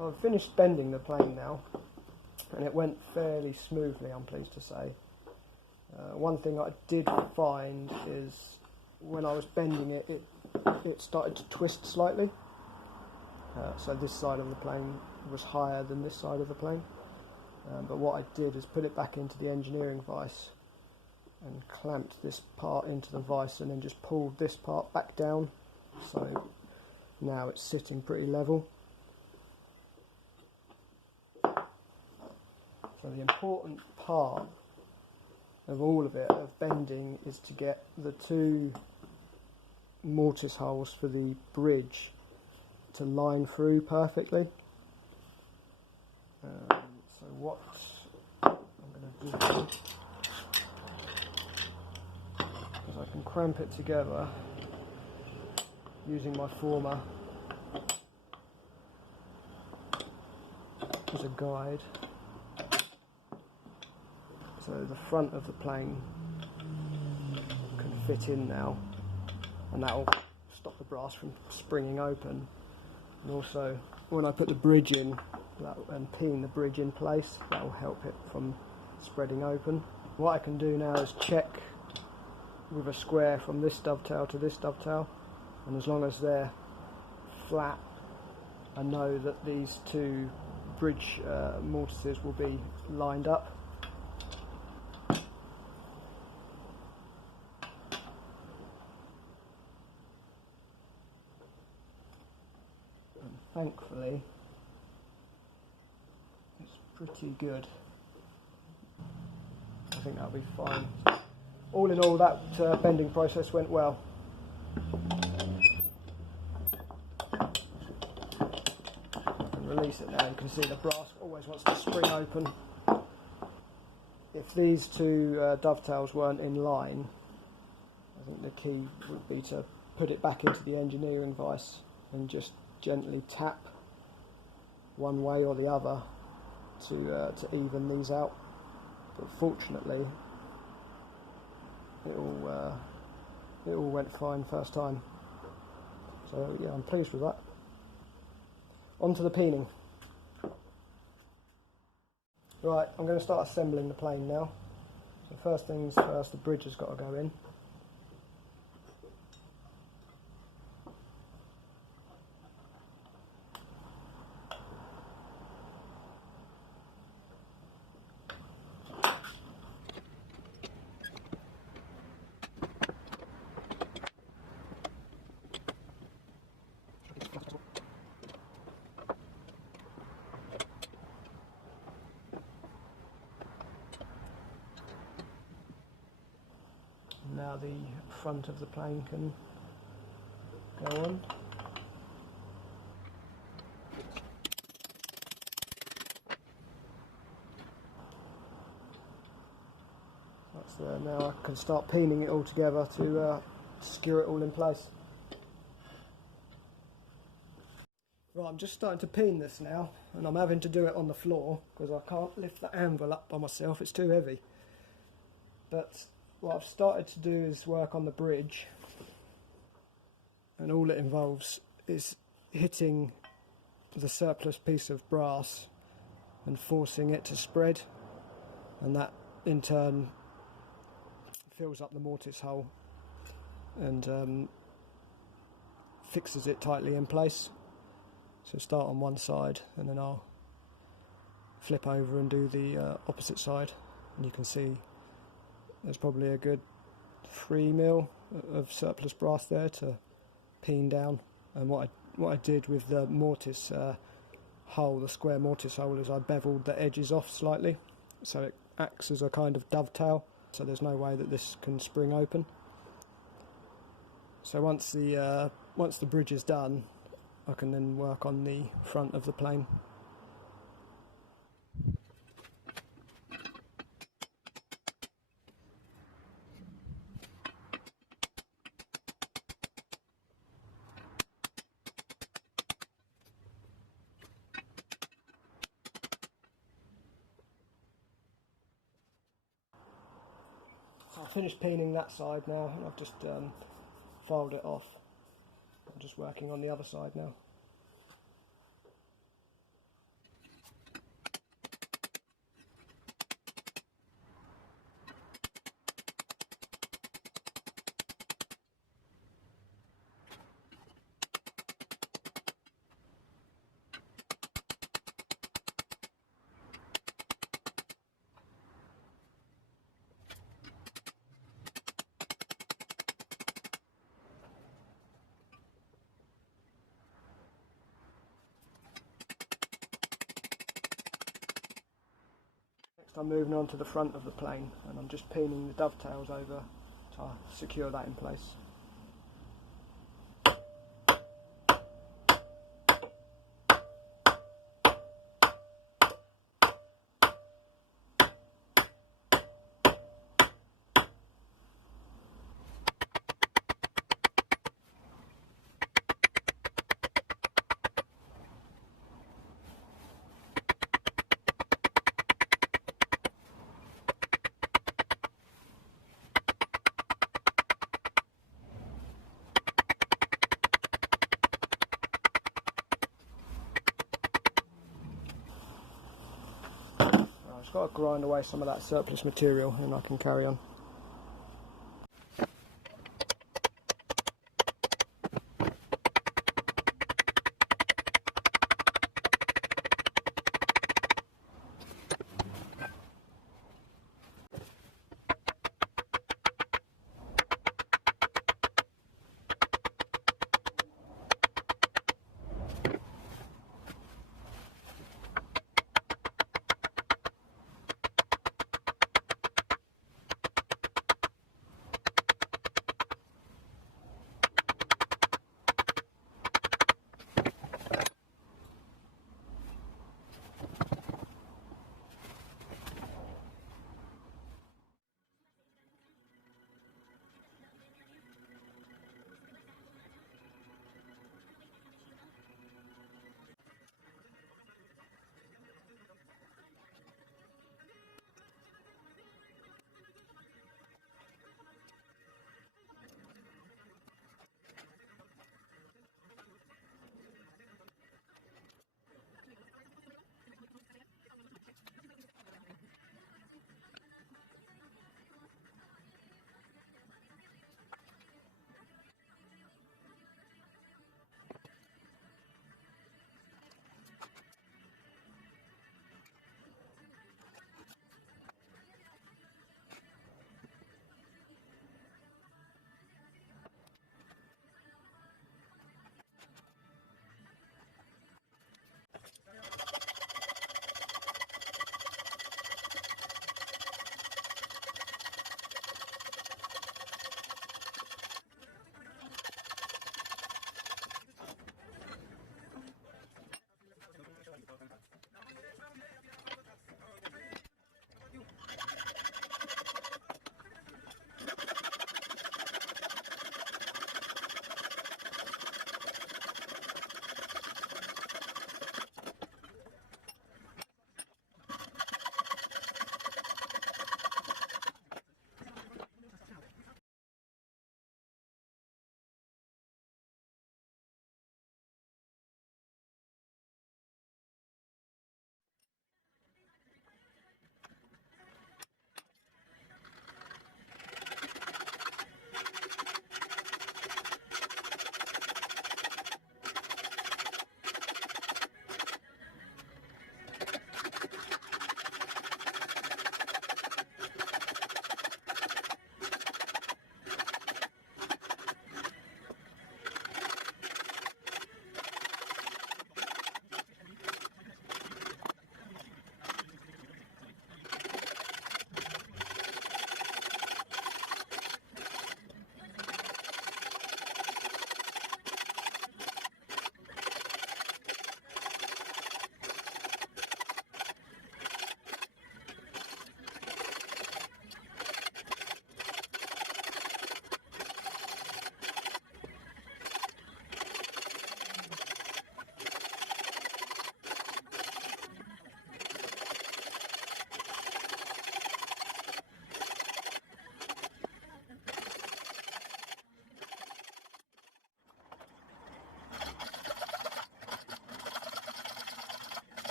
I've finished bending the plane now, and it went fairly smoothly, I'm pleased to say. One thing I did find is when I was bending it, it started to twist slightly. So this side of the plane was higher than this side of the plane. But what I did is put it back into the engineering vise and clamped this part into the vise and then just pulled this part back down. So now it's sitting pretty level. So the important part of all of it, of bending, is to get the two mortise holes for the bridge to line through perfectly. So what I'm going to do is I can cramp it together using my former as a guide. So the front of the plane can fit in now, and that will stop the brass from springing open. And also, when I put the bridge in and peen the bridge in place, that will help it from spreading open. What I can do now is check with a square from this dovetail to this dovetail, and as long as they're flat, I know that these two bridge mortises will be lined up. Thankfully, it's pretty good. I think that'll be fine. All in all, that bending process went well. I can release it now. You can see the brass always wants to spring open. If these two dovetails weren't in line, I think the key would be to put it back into the engineering vise and just gently tap one way or the other to even these out. But fortunately, it all went fine first time. So yeah, I'm pleased with that. On to the peening. Right, I'm going to start assembling the plane now. So first things first, the bridge has got to go in. Now the front of the plane can go on. That's there. Now I can start peening it all together to secure it all in place. Right, I'm just starting to peen this now, and I'm having to do it on the floor because I can't lift the anvil up by myself, it's too heavy. But what I've started to do is work on the bridge, and all it involves is hitting the surplus piece of brass and forcing it to spread, and that in turn fills up the mortise hole and fixes it tightly in place. So start on one side and then I'll flip over and do the opposite side, and you can see there's probably a good 3 mil of surplus brass there to peen down. And what I did with the mortise hole, the square mortise hole, is I beveled the edges off slightly, so it acts as a kind of dovetail, so there's no way that this can spring open. So once the bridge is done, I can then work on the front of the plane. So I've finished peening that side now, and I've just filed it off. I'm just working on the other side now. I'm moving on to the front of the plane, and I'm just peening the dovetails over to secure that in place. I've just got to grind away some of that surplus material and I can carry on.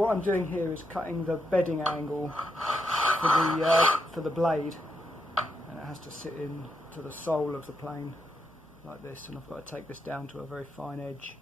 what I'm doing here is cutting the bedding angle for the blade, and it has to sit in to the sole of the plane like this, and I've got to take this down to a very fine edge.